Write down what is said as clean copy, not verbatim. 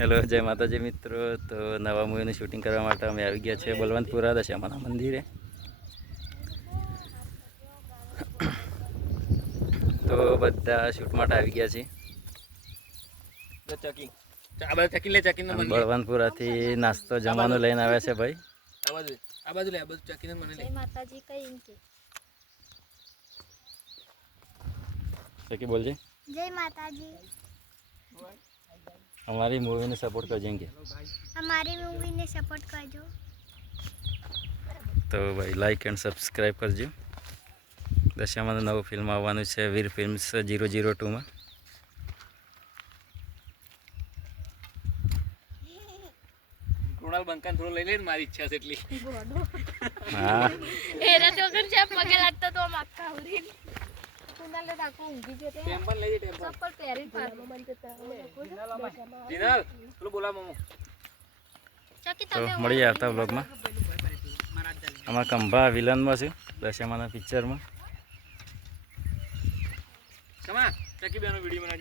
Hello, જય માતાજી મિત્રો. તો નવા મૂવીનું શૂટિંગ કરવા માટે અમે આવી ગયા છીએ બલવંતપુરા દશામાના મંદિરે. તો બધા શૂટ માટે આવી ગયા છીએ. બળવંતપુરાથી નાસ્તો જમવાનું લઈને આવ્યા છે ભાઈ. ચકી બોલજે. જય માતાજી. हमारी मूवी ने सपोर्ट कर देंगे. हमारी मूवी ने सपोर्ट करजो. તો ભાઈ લાઈક એન્ડ સબસ્ક્રાઈબ કરજો. દશામાનું નવું ફિલ્મ આવવાનું છે વીર ફિલ્મ્સ 002માં. કૃણાલ બંકાન થોડો લઈ લે ને, મારી ઈચ્છા છે એટલી. હા એરા તો કર છે પગે લાગતો તો માખા ઉરી કુનાલે રાખો ઊંઘી જતે ટેમ્પલ લઈ લે, ટેમ્પલ. ચપ્પલ પહેરી પારમાં બનતે જીનલ પેલું બોલા મમ્મુ. ચકી તો તમે મળીએ આવતા બ્લોગમાં. આમાં કંભા વિલનમાં છે દશામાના પિક્ચરમાં. કમા ચકી બેનો વિડિયો બનાવી.